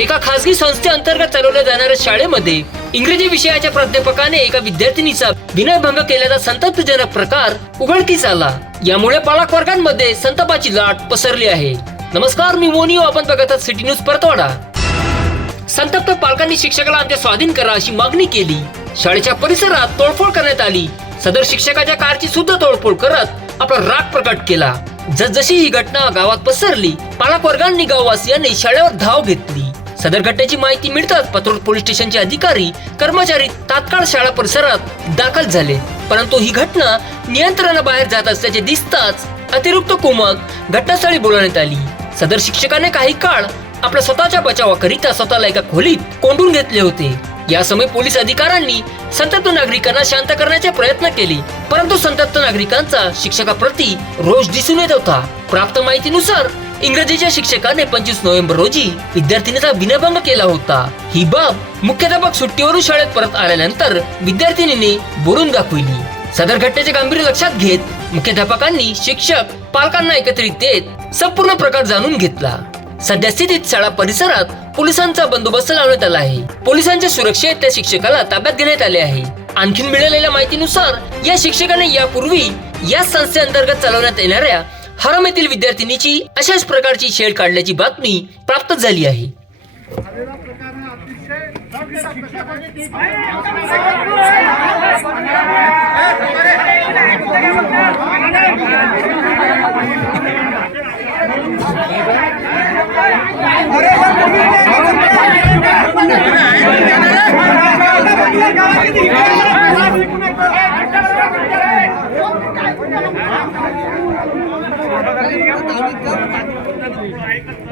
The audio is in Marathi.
एका खासगी संस्थेअंतर्गत चालवल्या जाणाऱ्या शाळेमध्ये इंग्रजी विषयाच्या प्राध्यापकाने एका विद्यार्थिनीचा विनयभंग केल्याचा संतप्तजनक प्रकार उघडकीस आला. यामुळे पालक वर्गांमध्ये संतापाची लाट पसरली आहे. नमस्कार मी मोनियो हो. आपण बघत आहात सिटी न्यूज परतवाडा. संतप्त पालकांनी शिक्षकाला आमच्या स्वाधीन करा अशी मागणी केली. शाळेच्या परिसरात तोडफोड करण्यात आली. सदर शिक्षकाच्या कारची सुद्धा तोडफोड करत आपला राग प्रकट केला. जसजशी ही घटना गावात पसरली पालक वर्गांनी गाववासियांनी शाळेवर धाव घेतली. सदर घटनेची माहिती मिळताच पत्रोल पोलीस स्टेशनचे अधिकारी कर्मचारी तात्काळ शाळा परिसरात दाखल झाले. परंतु ही घटना नियंत्रणाबाहेर जात असल्याचे दिसताच अतिरिक्त कुमक घटनास्थळी बोलवण्यात आली. सदर शिक्षकाने काही काळ आपल्या स्वतःच्या बचावाकरिता स्वतःला एका खोलीत कोंडून घेतले होते. या समय पोलीस अधिकाऱ्यांनी संतप्त नागरिकांना शांत करण्याचे प्रयत्न केले. परंतु संतप्त नागरिकांचा शिक्षकाप्रती रोष दिसून येत होता. प्राप्त माहितीनुसार इंग्रजीच्या शिक्षकाने पंचवीस नोव्हेंबर रोजी विद्यार्थिनीचा विनयभंग केला होता. ही बाब मुख्याध्यापक सुट्टीवरून शाळेत परत आल्यानंतर विद्यार्थिनीने बोलून दाखविली. सदर घटनेचे गांभीर्य लक्षात घेत मुख्याध्यापकांनी शिक्षक पालकांना एकत्रित देत संपूर्ण प्रकार जाणून घेतला. सध्या स्थितीत शाळा परिसरात पोलिसांचा बंदोबस्त लावण्यात आला आहे. पोलिसांच्या सुरक्षेत त्या शिक्षकाला ताब्यात घेण्यात आले आहे. आणखी मिळालेल्या माहितीनुसार या शिक्षकाने यापूर्वी या संस्थेअंतर्गत चालवण्यात येणाऱ्या हरम येथील विद्यार्थिनीची अशाच प्रकारची छेड काढल्याची बातमी प्राप्त झाली आहे. आज